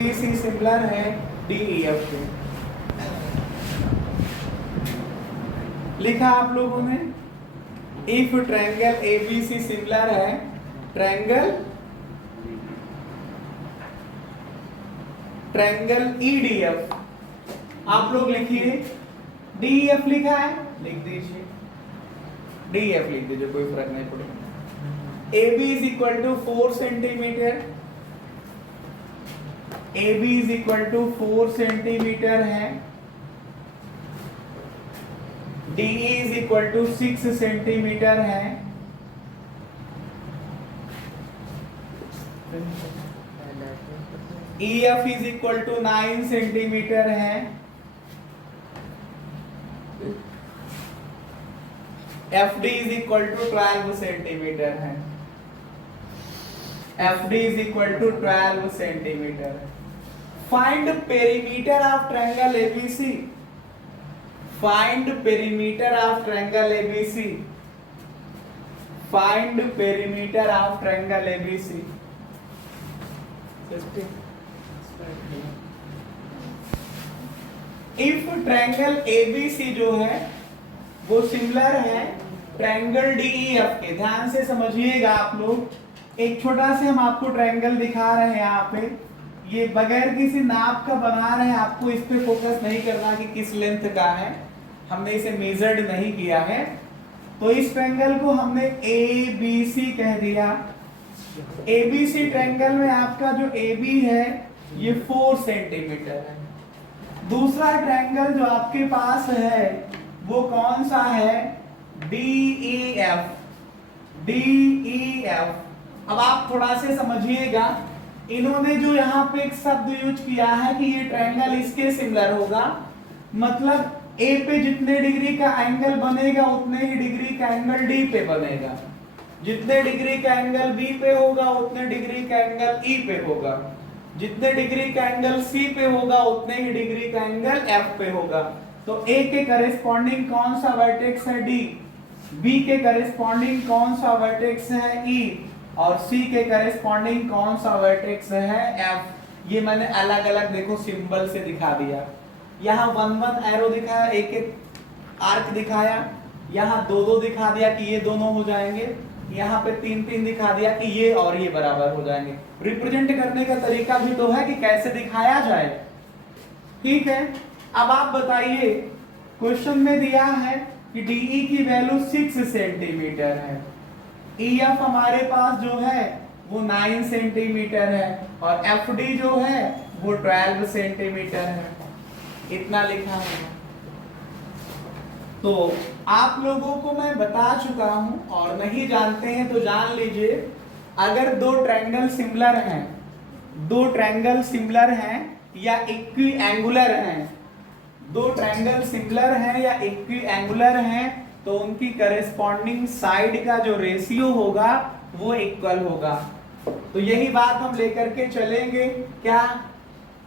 ABC similar है DEF के। लिखा आप लोगों ने, इफ ट्रायंगल ABC सिमिलर है ट्रायंगल EDF। आप लोग लिखिए, DEF लिखा है लिख दीजिए, DEF लिख दीजिए, कोई फर्क नहीं पड़ेगा। AB is equal to 4 centimetre, AB is equal to 4 centimetre है, DE is equal to 6 centimetre है, EF is equal to 9 centimetre है, FD is equal to 12 centimetre है, FD is equal to 12 centimetre. Find perimeter of triangle ABC, find perimeter of triangle ABC, find perimeter of triangle ABC। If triangle ABC जो है वो similar है triangle DEF के। ध्यान से समझिएगा आप लोग, एक छोटा से हम आपको ट्रायंगल दिखा रहे हैं यहाँ पे, ये बगैर किसी नाप का बना रहे हैं, आपको इस पे फोकस नहीं करना कि किस लेंथ का है, हमने इसे मेजर्ड नहीं किया है। तो इस ट्रायंगल को हमने ABC कह दिया। ABC ट्रायंगल में आपका जो AB है ये 4 सेंटीमीटर है। दूसरा ट्रायंगल जो आपके पास है वो कौन सा है, DEF, DEF। अब आप थोड़ा से समझिएगा, इन्होंने जो यहाँ पे एक शब्द यूज किया है कि ये ट्रायंगल इसके सिमिलर होगा, मतलब A पे जितने डिग्री का एंगल बनेगा उतने ही डिग्री का एंगल D पे बनेगा, जितने डिग्री का एंगल B पे होगा उतने डिग्री का एंगल E पे होगा, जितने डिग्री का एंगल C पे होगा उतने ही डिग्री का एंगल F पे होगा। तो A के करेस्पॉन्डिंग कौन सा वर्टेक्स है D, B के करेस्पॉन्डिंग कौन सा वर्टेक्स है E, और C के करेस्पॉन्डिंग कौन सा वर्टेक्स है F। ये मैंने अलग अलग देखो सिंबल से दिखा दिया, यहाँ 1-1 एरो दिखाया, एक एक आर्क दिखाया, यहाँ 2-2 दिखा दिया कि ये दोनों हो जाएंगे, यहाँ पे 3-3 दिखा दिया कि ये और ये बराबर हो जाएंगे। रिप्रेजेंट करने का तरीका भी तो है कि कैसे दिखाया जाए, ठीक है। अब आप बताइए, क्वेश्चन में दिया है कि DE की वैल्यू 6 सेंटीमीटर है, EF हमारे पास जो है वो 9 सेंटीमीटर है, और FD जो है वो 12 सेंटीमीटर है, इतना लिखा है। तो आप लोगों को मैं बता चुका हूं, और नहीं जानते हैं तो जान लीजिए, अगर दो ट्रायंगल सिमिलर हैं, दो ट्रायंगल सिमिलर हैं या इक्वी एंगुलर हैं, दो ट्रायंगल सिमिलर हैं या इक्वी एंगुलर हैं, तो उनकी करेस्पॉन्डिंग साइड का जो रेशियो होगा वो इक्वल होगा। तो यही बात हम लेकर के चलेंगे, क्या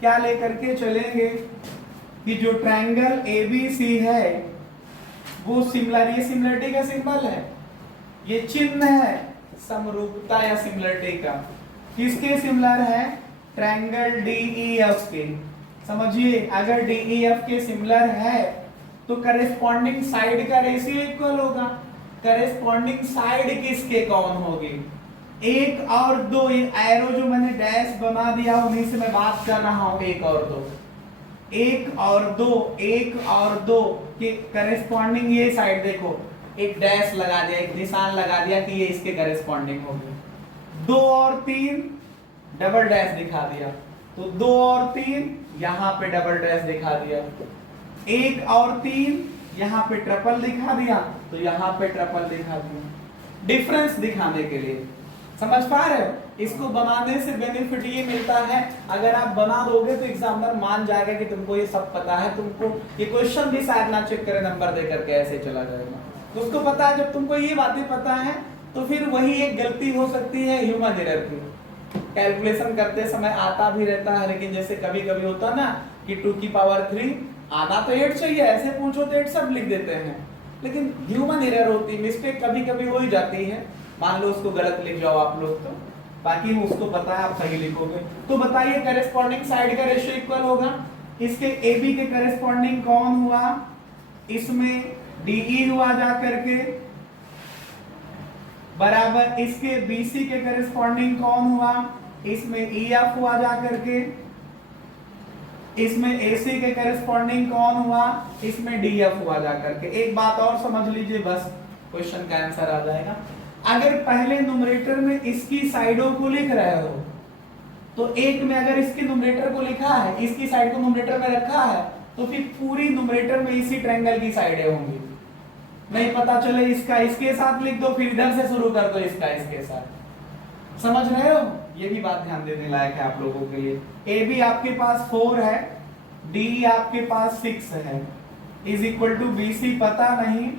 क्या लेकर के चलेंगे कि जो ट्रायंगल ABC है वो सिमिलर, ये सिमिलरिटी का सिंबल है, ये चिन्ह है समरूपता या सिमिलरिटी का, किसके सिमिलर है, ट्रायंगल DEF के। समझिए, अगर DEF के सिमिलर है तो करेस्पॉन्डिंग साइड का रेशियो इक्वल होगा। करेस्पॉन्डिंग साइड किसके कौन होगी, 1 और 2, ये एरो जो मैंने डैश बना दिया उन्हीं से मैं बात कर रहा हूं, 1 और 2, 1 और 2, 1 और 2 के करेस्पॉन्डिंग ये साइड देखो, एक डैश लगा दिया, एक निशान लगा दिया कि ये इसके करेस्पॉन्डिंग होगी। 2 और 3 डबल डैश दिखा दिया, तो 2 और 3 यहाँ पे डबल डैश दिखा दिया, 1 और 3 यहाँ पे ट्रिपल दिखा दिया, तो यहाँ पे ट्रिपल दिखा दिया, डिफरेंस दिखाने के लिए। समझ पा रहे हो, इसको बनाने से बेनिफिट ये मिलता है, अगर आप बना दोगे तो एग्जामिनर मान जाएगा कि तुमको ये सब पता है, तुमको ये क्वेश्चन भी शायद ना चेक करे नंबर दे करके ऐसे चला जाएगा। तो उसको पता है, जब तुमको ये बातें पता है तो फिर वही एक गलती हो सकती है ह्यूमन एरर की, कैलकुलेशन करते समय आता भी रहता है, लेकिन जैसे कभी कभी होता ना कि 2 की पावर 3 आना तो 8 चाहिए, ऐसे पूछो तो 8 सब लिख देते हैं, लेकिन ह्यूमन एरर होती है, मिस्टेक कभी कभी हो ही जाती है। मान लो उसको गलत लिख जाओ आप लोग, तो बाकी उसको पता है, आप सही लिखोगे। तो बताइए करेस्पॉन्डिंग साइड का रेशियो इक्वल होगा, इसके AB के करेस्पॉन्डिंग कौन हुआ, इसमें DE हुआ जा करके, बराबर इसके BC के करेस्पॉन्डिंग कौन हुआ, इसमें EF हुआ जा करके, इसमें AC के करेस्पॉन्डिंग कौन हुआ, इसमें DF हुआ जा करके। एक बात और समझ लीजिए, बस क्वेश्चन का आंसर आ जाएगा। अगर पहले न्यूमरेटर में इसकी साइडों को लिख रहे हो, तो एक में अगर इसके न्यूमरेटर को लिखा है, इसकी साइड को न्यूमरेटर में रखा है, तो फिर पूरी न्यूमरेटर में इसी ट्रायंगल की साइडें होंगी। नहीं पता चले इसका इसके साथ लिख दो, फिर इधर से शुरू कर दो इसका इसके साथ। समझ रहे हो? ये भी बात ध्यान देने लायक है आप लोगों के लिए। AB आपके पास 4 है, DE आपके पास 6 है, इज इक्वल टू BC पता नहीं,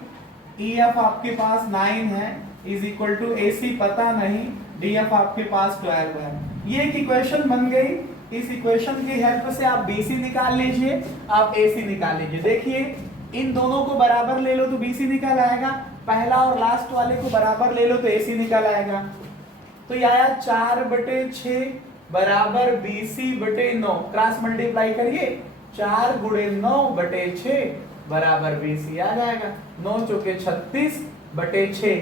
EF आपके पास 9 है, इज इक्वल टू AC पता नहीं, DF आपके पास 12 है। ये एक इक्वेशन बन गई। इस इक्वेशन की हेल्प से आप BC निकाल लीजिए, आप AC निकाल लीजिए। देखिए इन दोनों को बराबर ले लो तो BC निकल आएगा, पहला और लास्ट वाले को बराबर ले लो तो AC निकल आएगा। तो ये आया 4/6 बराबर BC/9, क्रॉस मल्टीप्लाई करिए, 4 × 9/6 बराबर BC आ जाएगा। 9 चौके 36/6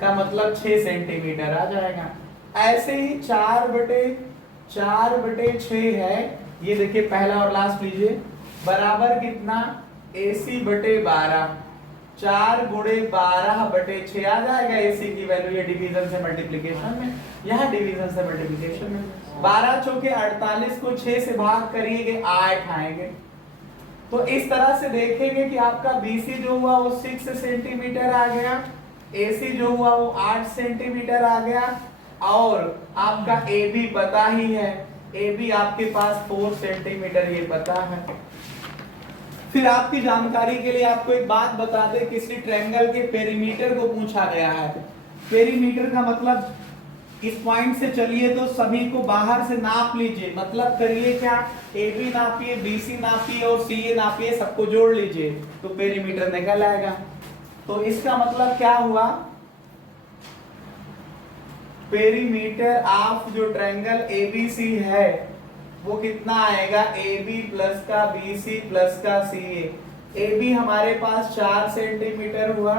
का मतलब 6 सेंटीमीटर आ जाएगा। ऐसे ही 4/6 है, ये देखिए पहला और लास्ट लीजिए, बराबर कितना, AC/12, 4 × 12/6 आ जाएगा AC की वैल्यू। ये डिवीजन से मल्टीप्लिकेशन में, यहाँ डिवीजन से मल्टीप्लिकेशन में। 12 चौके 48 को 6 से भाग करिएगे 8 आएंगे। तो इस तरह से देखेंगे कि आपका BC जो हुआ वो 6 सेंटीमीटर आ गया, AC जो हुआ वो 8 सेंटीमीटर आ गया, और आपका AB पता ही है, AB आपके पास 4 सेंटीमीटर ये पता है। फिर आपकी जानकारी के लिए आपको एक बात बता दें, किसी ट्रायंगल के पेरीमीटर को पूछा गया है। पेरीमीटर का मतलब इस पॉइंट से चलिए तो सभी को बाहर से नाप लीजिए, मतलब करिए क्या, AB नापिए, BC नापिए और CA नापिए, सबको जोड़ लीजिए तो पेरीमीटर निकल आएगा। तो इसका मतलब क्या हुआ, पेरीमीटर ऑफ जो ट्रायंगल ABC है वो कितना आएगा, AB प्लस का BC प्लस का CA। AB हमारे पास 4 सेंटीमीटर हुआ,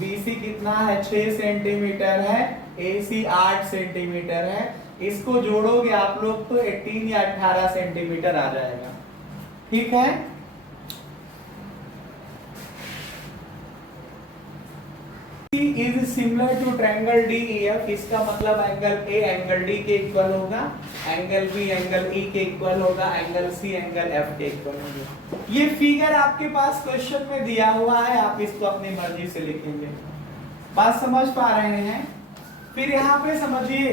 BC कितना है 6 सेंटीमीटर है, AC 8 सेंटीमीटर है। इसको जोड़ोगे आप लोग तो 18 या 18 सेंटीमीटर आ जाएगा। ठीक है, is similar to triangle DEF, इसका मतलब एंगल A एंगल D के इक्वल होगा, एंगल B एंगल E के इक्वल होगा, एंगल C एंगल F के इक्वल होगा। ये फिगर आपके पास क्वेश्चन में दिया हुआ है, आप इसको अपनी मर्जी से लिखेंगे। बात समझ पा रहे हैं? फिर यहाँ पे समझिए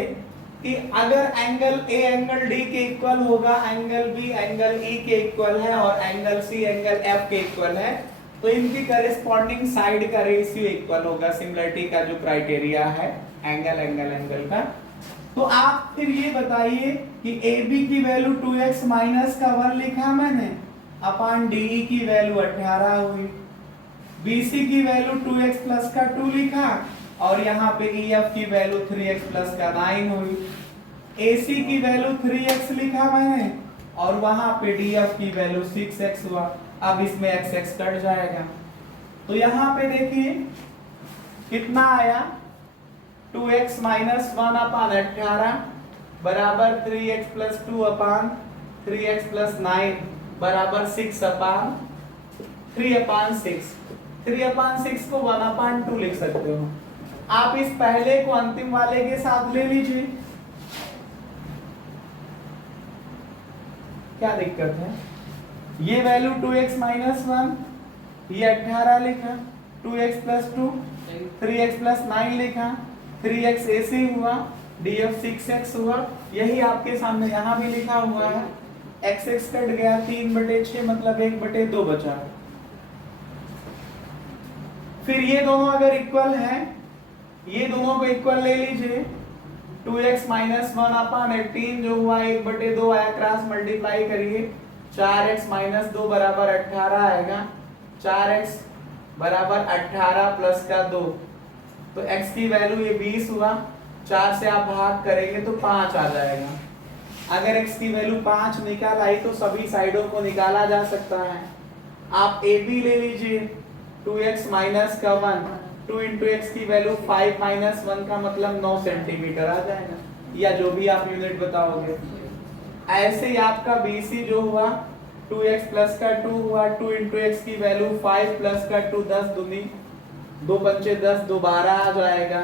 कि अगर एंगल A एंगल D के इक्वल होगा, एंगल B एंगल E के इक्वल है और एंगल C एंगल F के इक्वल है, तो इनकी करेस्पॉन्डिंग साइड का रेशियो इक्वल होगा। सिमिलरिटी का जो क्राइटेरिया है एंगल एंगल एंगल का। तो आप फिर ये बताइए कि AB की वैल्यू 2x माइनस का 1 लिखा मैंने, अपॉन DE की वैल्यू 18 हुई, BC की वैल्यू 2x प्लस का 2 लिखा, और यहाँ पे EF की वैल्यू 3x प्लस का 9 हुई, AC की वैल्यू 3x लिखा मैंने, और वहां पे DF की वैल्यू 6x हुआ। अब इसमें x कट जाएगा, तो यहाँ पे देखिए कितना आया, 2x माइनस 1 अपान 18 बराबर 3x प्लस 2 अपान 3x प्लस 9 बराबर 6 अपान 3/6। 3/6 को 1/2 लिख सकते हो। आप इस पहले को अंतिम वाले के साथ ले लीजिए, क्या दिक्कत है। ये वैल्यू 2x माइनस 1, ये 18 लिखा, 2x प्लस 2, 3x प्लस 9 लिखा, 3x AC हुआ, DF 6x हुआ। यही आपके सामने यहाँ भी लिखा हुआ है, x कट गया, 3/6 मतलब 1/2 बचा। फिर ये दोनों अगर इक्वल हैं, ये दोनों को इक्वल ले लीजिए, 2x माइनस 1 अपान 18 जो हुआ 1/2 आया, क्रॉस मल्टीप्लाई करिए, 4x माइनस 2 बराबर 18 आएगा, 4x बराबर 18 प्लस का 2, तो x की वैल्यू ये 20 हुआ, 4 से आप भाग करेंगे तो 5 आ जाएगा। अगर x की वैल्यू 5 निकाल आई तो सभी साइडों को निकाला जा सकता है। आप a b ले लीजिए, 2x माइनस का 1, 2 इंटू एक्स की वैल्यू 5 माइनस 1 का मतलब 9 सेंटीमीटर आ जाएगा, या जो भी आप यूनिट बताओगे। ऐसे ही आपका BC जो हुआ 2x प्लस का 2 हुआ, 2 इंटू एक्स की वैल्यू 5 प्लस का 2, 10 दूनी 2 पंचे 10, 2 12 आ जाएगा।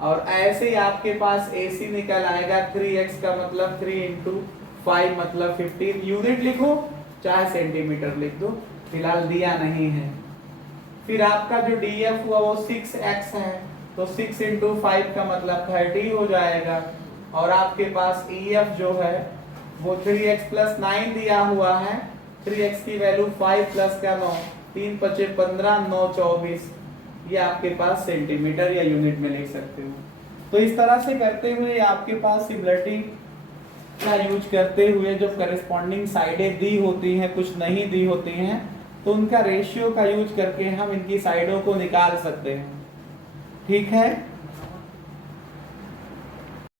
और ऐसे ही आपके पास AC निकल आएगा 3x का मतलब 3 इंटू 5 मतलब 15। यूनिट लिखो चाहे सेंटीमीटर लिख दो, फिलहाल दिया नहीं है। फिर आपका जो DF हुआ वो 6x है, तो 6 इंटू 5 का मतलब 30 हो जाएगा। और आपके पास EF जो है वो 3x प्लस 9 दिया हुआ है, 3x की वैल्यू 5 प्लस का 9, 3 पचे 15, 9 24, ये आपके पास सेंटीमीटर या यूनिट में लिख सकते हो। तो इस तरह से करते हुए आपके पास सिमिलरिटी का यूज करते हुए जो करस्पॉन्डिंग साइडें दी होती हैं, कुछ नहीं दी होती हैं, तो उनका रेशियो का यूज करके हम इनकी साइडों को निकाल सकते हैं। ठीक है।